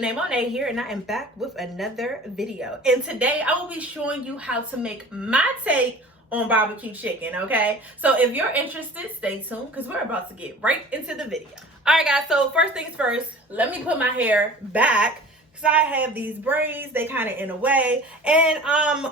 Monet here, and I am back with another video. And today I will be showing you how to make my take on barbecue chicken, okay? So if you're interested, stay tuned because we're about to get right into the video. All right, guys, so first things first, let me put my hair back because I have these braids, they kind of in a way. And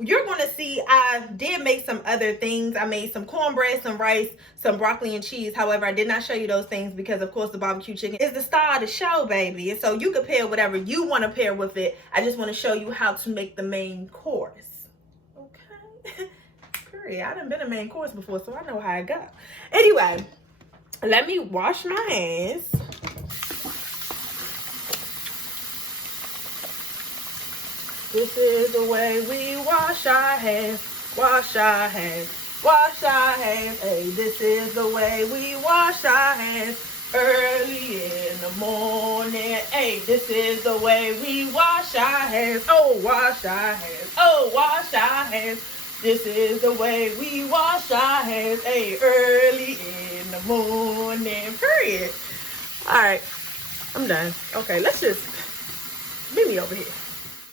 you're going to see I did make some other things. I made some cornbread, some rice, some broccoli and cheese. However, I did not show you those things because, of course, the barbecue chicken is the star of the show, baby. And so you can pair whatever you want to pair with it. I just want to show you how to make the main course. Okay? Period. I done been a main course before, so I know how it go. Anyway, let me wash my hands. This is the way we wash our hands, wash our hands, wash our hands. Hey, this is the way we wash our hands early in the morning. Hey, this is the way we wash our hands. Oh, wash our hands. Oh, wash our hands. This is the way we wash our hands. Hey, early in the morning. Period. All right, I'm done. Okay, let's just meet me over here.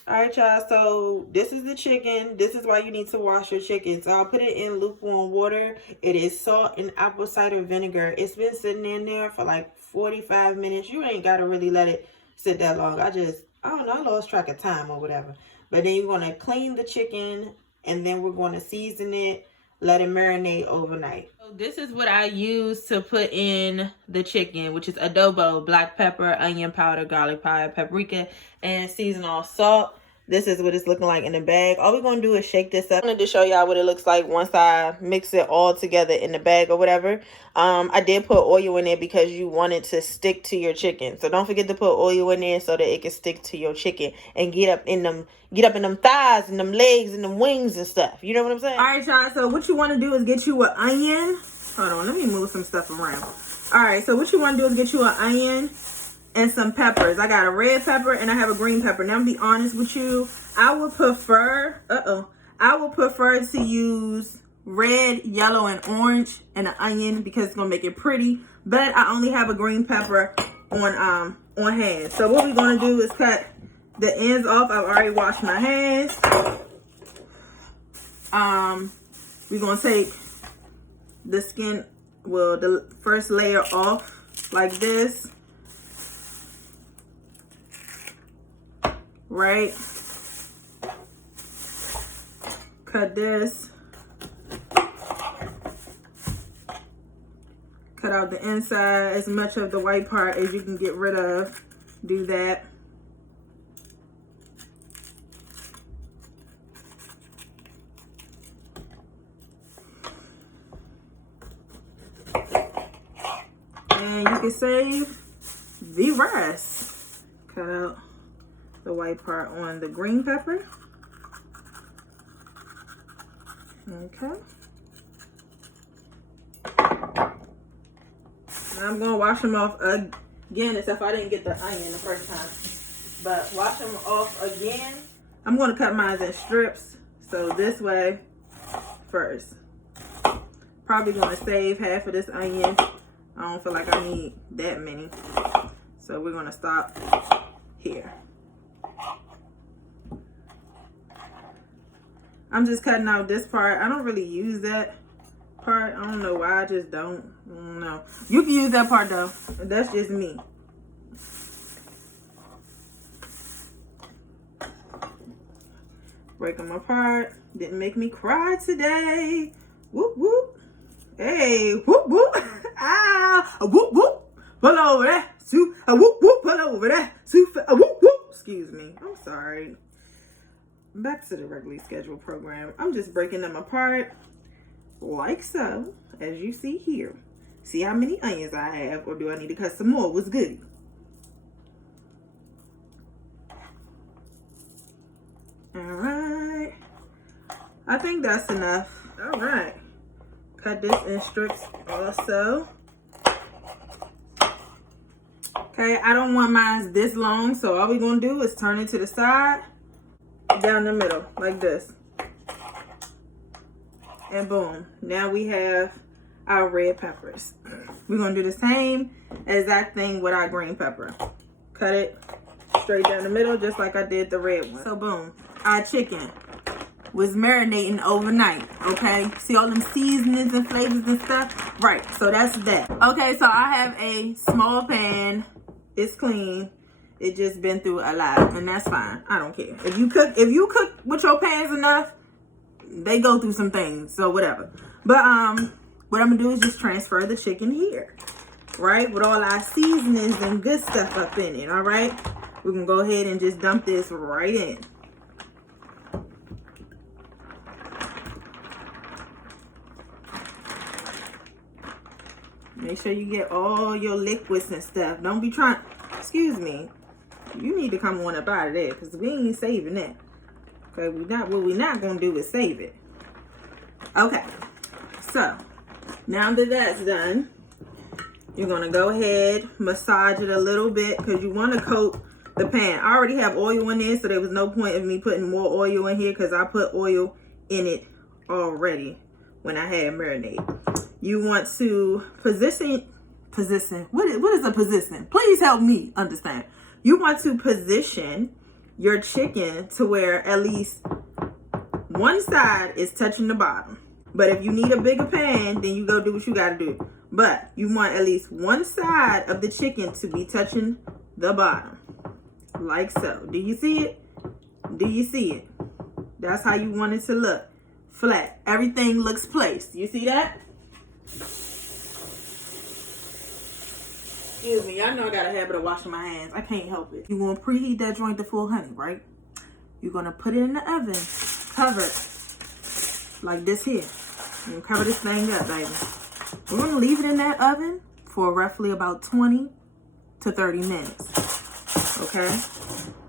All right, y'all, so this is the chicken. This is why you need to wash your chicken. So I'll put it in lukewarm water. It is salt and apple cider vinegar. It's been sitting in there for like 45 minutes. You ain't got to really let it sit that long. I don't know, I lost track of time or whatever. But then you're going to clean the chicken, and then we're going to season it, let it marinate overnight. So this is what I use to put in the chicken, which is adobo, black pepper, onion powder, garlic powder, paprika, and seasonal salt. This is what it's looking like in the bag. All we're going to do is shake this up. I wanted to show y'all what it looks like once I mix it all together in the bag or whatever. I did put oil in there because you want it to stick to your chicken. So don't forget to put oil in there so that it can stick to your chicken and get up in them thighs and them legs and them wings and stuff. You know what I'm saying? All right, y'all. So what you want to do is get you an onion. Hold on. Let me move some stuff around. All right. So what you want to do is get you an onion and some peppers. I got a red pepper and I have a green pepper. Now, I'm gonna be honest with you. I would prefer to use red, yellow, and orange and an onion because it's gonna make it pretty. But I only have a green pepper on hand. So what we're gonna do is cut the ends off. I've already washed my hands. We're gonna take the skin, well, the first layer off like this. Right, cut this, cut out the inside, as much of the white part as you can get rid of. Do that. And you can save the rest. Cut out the white part on the green pepper. Okay. Now I'm gonna wash them off again, except I didn't get the onion the first time. But wash them off again. I'm gonna cut mine in strips. So this way first. Probably gonna save half of this onion. I don't feel like I need that many. So we're gonna stop here. I'm just cutting out this part. I don't really use that part. I don't know why. I just don't. I don't know. You can use that part though. That's just me. Break them apart. Didn't make me cry today. Whoop whoop. Hey, whoop whoop. Ah, whoop whoop. Pull over there. Whoop whoop. Pull over there. Whoop whoop. Excuse me. I'm sorry. Back to the regularly scheduled program. I'm just breaking them apart like so, as you see here. See how many onions I have, or do I need to cut some more? What's good? All right. I think that's enough. All right. Cut this in strips also. Okay, I don't want mine this long, so all we're gonna do is turn it to the side, down the middle, like this. And boom, now we have our red peppers. We're gonna do the same exact thing with our green pepper. Cut it straight down the middle, just like I did the red one. So boom, our chicken was marinating overnight, okay? See all them seasonings and flavors and stuff? Right, so that's that. Okay, so I have a small pan. It's clean. It just been through a lot, and that's fine. I don't care. If you cook with your pans enough, they go through some things, so whatever. But what I'm gonna do is just transfer the chicken here, right? With all our seasonings and good stuff up in it, all right? We can go ahead and just dump this right in. Make sure you get all your liquids and stuff. Don't be trying, excuse me. You need to come on up out of there because we ain't saving that. Okay, what we're not gonna do is save it. Okay, so now that that's done, you're gonna go ahead, massage it a little bit because you want to coat the pan. I already have oil in there, so there was no point of me putting more oil in here because I put oil in it already when I had it marinate. You want to position. What is a position? Please help me understand. You want to position your chicken to where at least one side is touching the bottom. But if you need a bigger pan, then you go do what you got to do. But you want at least one side of the chicken to be touching the bottom. Like so. Do you see it? Do you see it? That's how you want it to look. Flat. Everything looks placed. You see that? Excuse me, I know I got a habit of washing my hands. I can't help it. You're going to preheat that joint to full honey, right? You're going to put it in the oven, covered, like this here. You're going to cover this thing up, baby. We're going to leave it in that oven for roughly about 20 to 30 minutes, okay?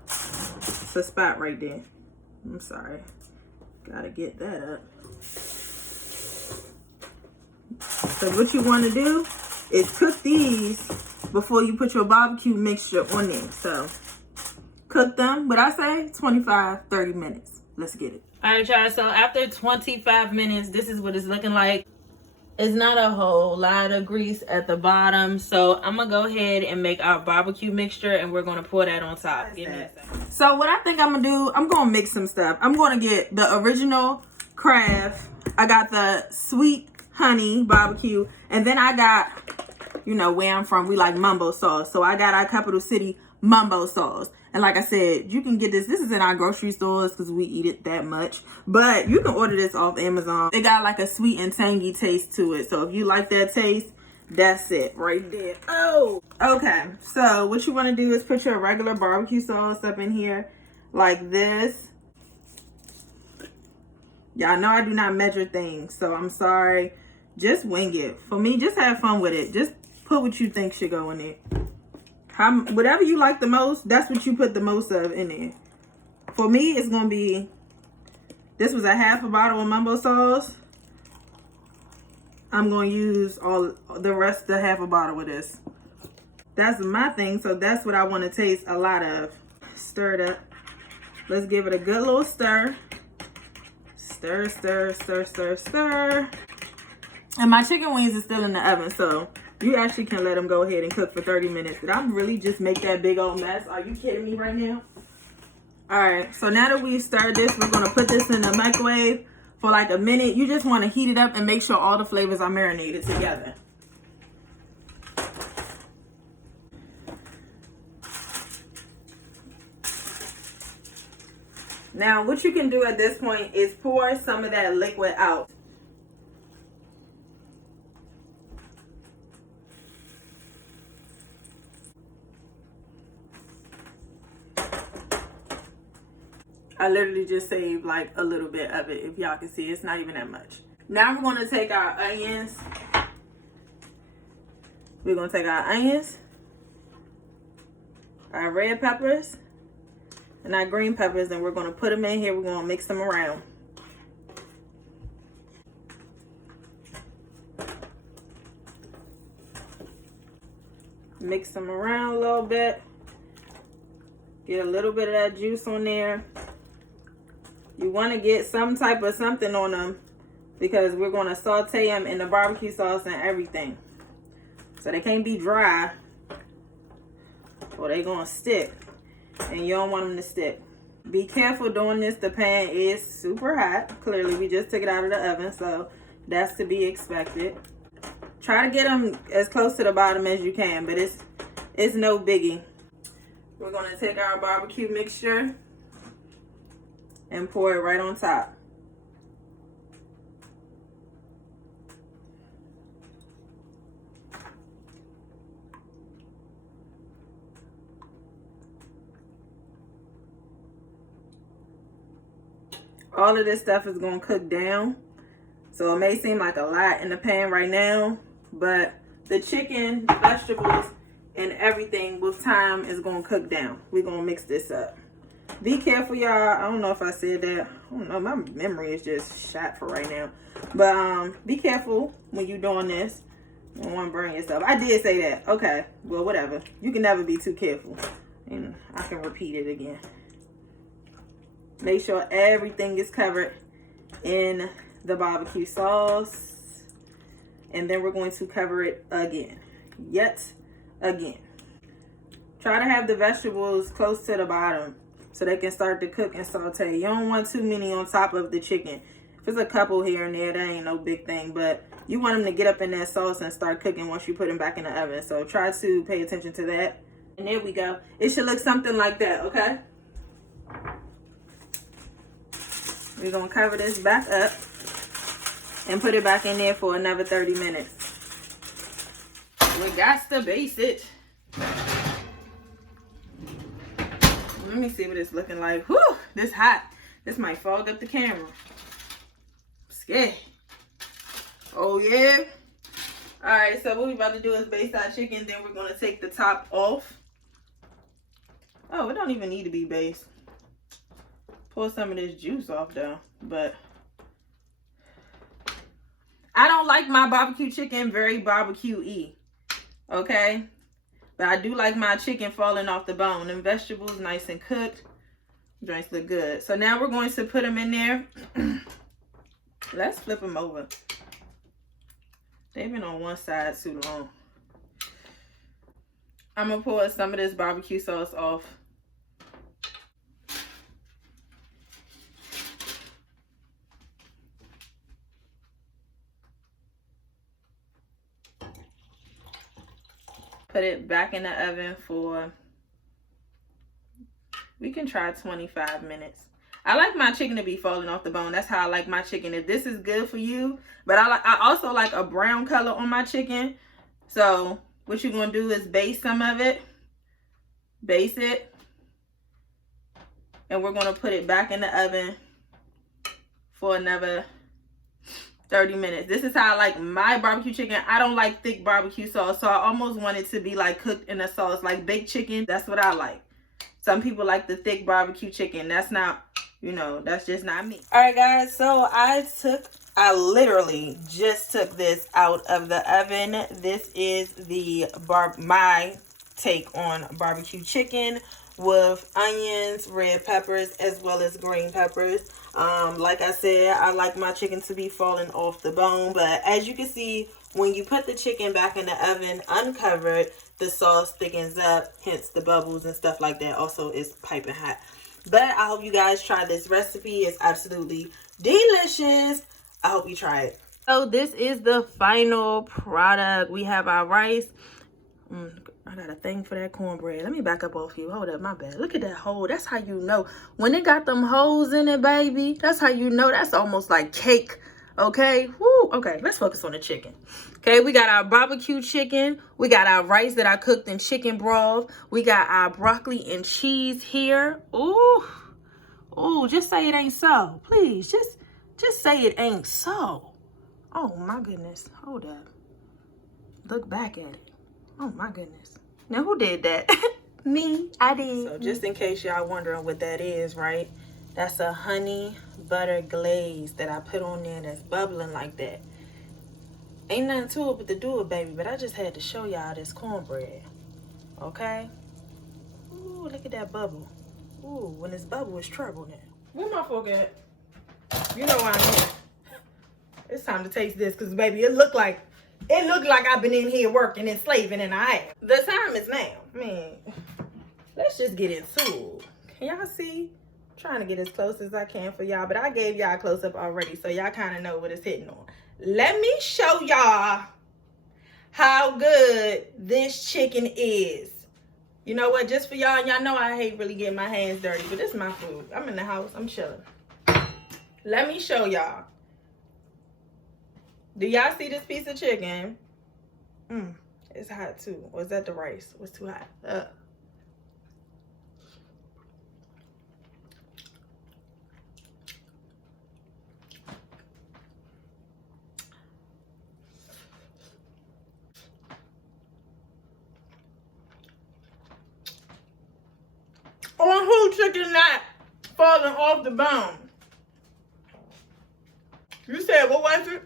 It's a spot right there. I'm sorry. Got to get that up. So what you want to do is cook these before you put your barbecue mixture on there. So cook them, but I say 25-30 minutes. Let's get it. All right, y'all, so after 25 minutes, this is what it's looking like. It's not a whole lot of grease at the bottom, so I'm gonna go ahead and make our barbecue mixture and we're gonna pour that on top. Give me a second. So what I think I'm gonna do, I'm gonna mix some stuff. I'm gonna get the original Kraft. I got the sweet honey barbecue, and then I got, you know, where I'm from, we like mumbo sauce, so I got our capital city mumbo sauce. And like I said, you can get this is in our grocery stores because we eat it that much, but you can order this off Amazon. It got like a sweet and tangy taste to it, so if you like that taste, that's it right there. Oh, okay, so what you want to do is put your regular barbecue sauce up in here like this. Y'all know I do not measure things, so I'm sorry. Just wing it. For me, just have fun with it. Just put what you think should go in there. Whatever you like the most, that's what you put the most of in there. For me, it's going to be, this was a half a bottle of mumbo sauce. I'm going to use all the rest, the half a bottle of this. That's my thing, so that's what I want to taste a lot of. Stir it up. Let's give it a good little stir. Stir, stir, stir, stir, stir. And my chicken wings is still in the oven, so you actually can let them go ahead and cook for 30 minutes. Did I really just make that big old mess? Are you kidding me right now? All right, so now that we've stirred this, we're going to put this in the microwave for like a minute. You just want to heat it up and make sure all the flavors are marinated together. Now, what you can do at this point is pour some of that liquid out. I literally just saved like a little bit of it. If y'all can see, it's not even that much. Now we're going to take our onions. We're going to take our onions, our red peppers, and our green peppers, and we're going to put them in here. We're going to mix them around. Mix them around a little bit. Get a little bit of that juice on there. You want to get some type of something on them because we're going to saute them in the barbecue sauce and everything. So they can't be dry or they're going to stick. and you don't want them to stick. Be careful doing this. The pan is super hot. Clearly, we just took it out of the oven, so that's to be expected. Try to get them as close to the bottom as you can, but it's no biggie. We're going to take our barbecue mixture and pour it right on top. All of this stuff is going to cook down. So it may seem like a lot in the pan right now, but the chicken, vegetables, and everything with time is going to cook down. We're going to mix this up. Be careful, y'all. I don't know if I said that. I don't know. My memory is just shot for right now. But be careful when you're doing this. You don't want to burn yourself. I did say that. Okay. Well, whatever. You can never be too careful. And I can repeat it again. Make sure everything is covered in the barbecue sauce. And then we're going to cover it again. Yet again. Try to have the vegetables close to the bottom so they can start to cook and saute. You don't want too many on top of the chicken. If there's a couple here and there, that ain't no big thing. But you want them to get up in that sauce and start cooking once you put them back in the oven. So try to pay attention to that. And there we go. It should look something like that, okay? We're going to cover this back up and put it back in there for another 30 minutes. We got to baste it. Let me see what it's looking like. Whew, this hot. This might fog up the camera. I'm scared. Oh, yeah. All right, so what we're about to do is baste our chicken. Then we're going to take the top off. Oh, it don't even need to be basted. Pour some of this juice off though, but I don't like my barbecue chicken very barbecue-y, okay? But I do like my chicken falling off the bone. And vegetables nice and cooked. Joints look good. So now we're going to put them in there. Let's flip them over. They've been on one side too long. I'm gonna pour some of this barbecue sauce off. Put it back in the oven for, we can try 25 minutes. I like my chicken to be falling off the bone. That's how I like my chicken. If this is good for you, but I also like a brown color on my chicken. So what you're going to do is baste some of it. Baste it. And we're going to put it back in the oven for another 30 minutes. This is how I like my barbecue chicken. I don't like thick barbecue sauce, so I almost want it to be like cooked in a sauce, like baked chicken. That's what I like. Some people like the thick barbecue chicken. That's not, you know, that's just not me. All right, guys. So I literally just took this out of the oven. This is my take on barbecue chicken with onions, red peppers, as well as green peppers. Like I said, I like my chicken to be falling off the bone, but as you can see, when you put the chicken back in the oven uncovered, the sauce thickens up, hence the bubbles and stuff like that. Also, it's piping hot. But I hope you guys try this recipe. It's absolutely delicious. I hope you try it. So this is the final product. We have our rice. I got a thing for that cornbread. Let me back up off you. Hold up, my bad. Look at that hole. That's how you know. When it got them holes in it, baby, that's how you know. That's almost like cake. Okay? Woo. Okay, let's focus on the chicken. Okay, we got our barbecue chicken. We got our rice that I cooked in chicken broth. We got our broccoli and cheese here. Ooh. Ooh, just say it ain't so. Please, just say it ain't so. Oh, my goodness. Hold up. Look back at it. Oh, my goodness. Now, who did that? Me. I did. So, just in case y'all wondering what that is, right? That's a honey butter glaze that I put on there that's bubbling like that. Ain't nothing to it but to do it, baby. But I just had to show y'all this cornbread. Okay? Ooh, look at that bubble. Ooh, when this bubble is trouble now. Where my fork at? You know why I'm here. It's time to taste this because, baby, it looked like I've been in here working and slaving and I have. The time is now. Man, let's just get into it. Can y'all see? I'm trying to get as close as I can for y'all, but I gave y'all a close-up already, so y'all kind of know what it's hitting on. Let me show y'all how good this chicken is. You know what? Just for y'all, y'all know I hate really getting my hands dirty, but this is my food. I'm in the house. I'm chilling. Let me show y'all. Do y'all see this piece of chicken? It's hot too. Or is that the rice? What's too hot? On who chicken not falling off the bone? You said, what was it?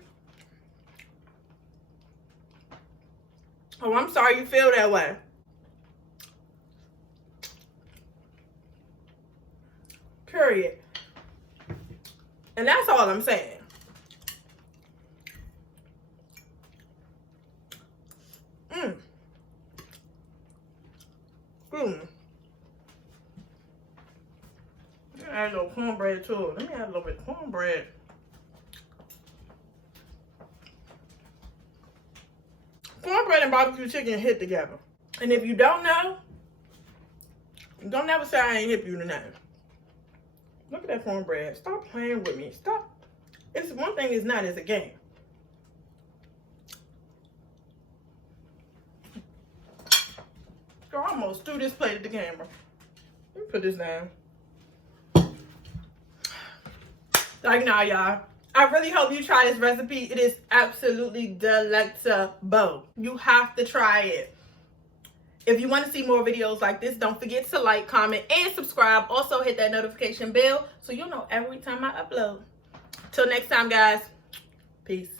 Oh, I'm sorry you feel that way. Period. And that's all I'm saying. Add a little cornbread too. Let me add a little bit of cornbread. Cornbread and barbecue chicken hit together. And if you don't know, don't ever say I ain't hip you to nothing. Look at that cornbread. Stop playing with me. Stop. It's one thing it's not, it's a game. Girl, I almost threw this plate at the camera. Let me put this down. Like, nah, y'all. I really hope you try this recipe. It is absolutely delectable. You have to try it. If you want to see more videos like this, don't forget to like, comment, and subscribe. Also, hit that notification bell so you'll know every time I upload. Till next time, guys. Peace.